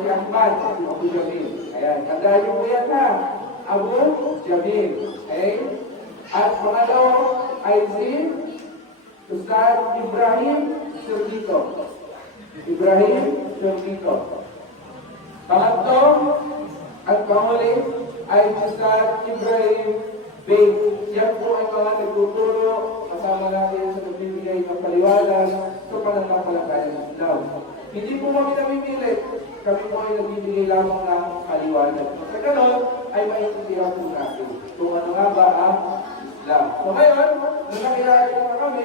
si Ahmad, Abu Jamil. Ayan, niyo po yan ha. Abu Jamil. Okay? At pangalawa ay si Ustaz Ibrahim Surdito. Ibrahim Surdito. Pangatlo at panghuli ay Ustaz Ibrahim Bey. Siya po ay mga nagtuturo kasama natin sa pagbibigay ng paliwanag sa pananampalataya ng Islam. Hindi po kami namimili. Kami po ay nagbibigay lamang ng paliwanag. Sa ganon, ay maintindihan po natin kung ano nga ba ang Islam. So ngayon, nung nakilala na kami,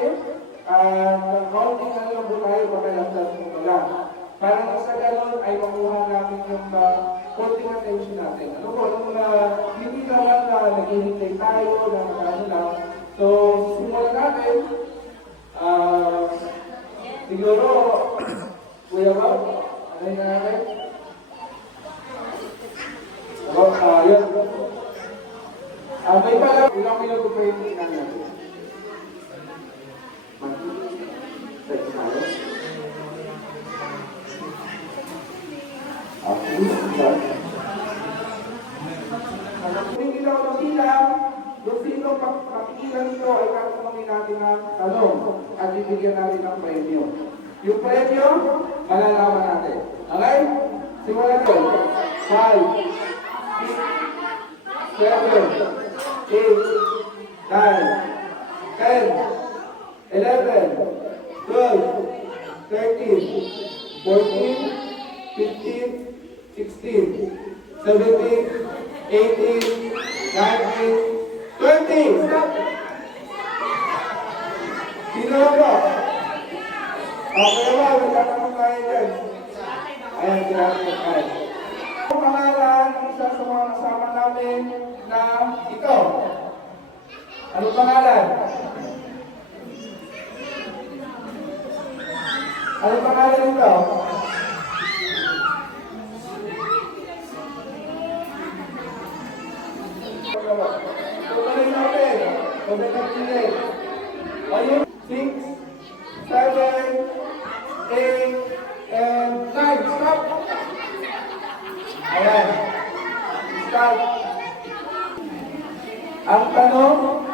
uh, counting ano lang po tayo pagkalasas mo lang. Para sa ganon ay makuha namin yung uh, konting attention natin. Ano po, nung uh, hindi naman na naghihintay tayo na ano lang. So, simulan natin. Ah, siguro, Kuya Bob, ano yung natin? May pala, ilang pa yung tingnan natin. Mag- tayo. Start. Kung hindi daw ng bilang, kung sino papigilan nito ay katanungin natin ng tanong at bibigyan ng premyo. Yung premyo, malalaman natin. Okay? Simulan ko. 5, 6, 7, 8, 9, 10, 11, 12, 13, 14, 15, 16, 17, 18, 19, 20. Stop! Sino ba? Okay ba? Magtatanong tayo dyan. Ayan, grabe tayo. Sa mga kasama namin na ito. Ano pangalan? Ano pangalan nito? Tuloy natin. Tuloy natin. Ayun. Six, seven, eight, and nine. Stop. Ayan. Stop. Ang tanong,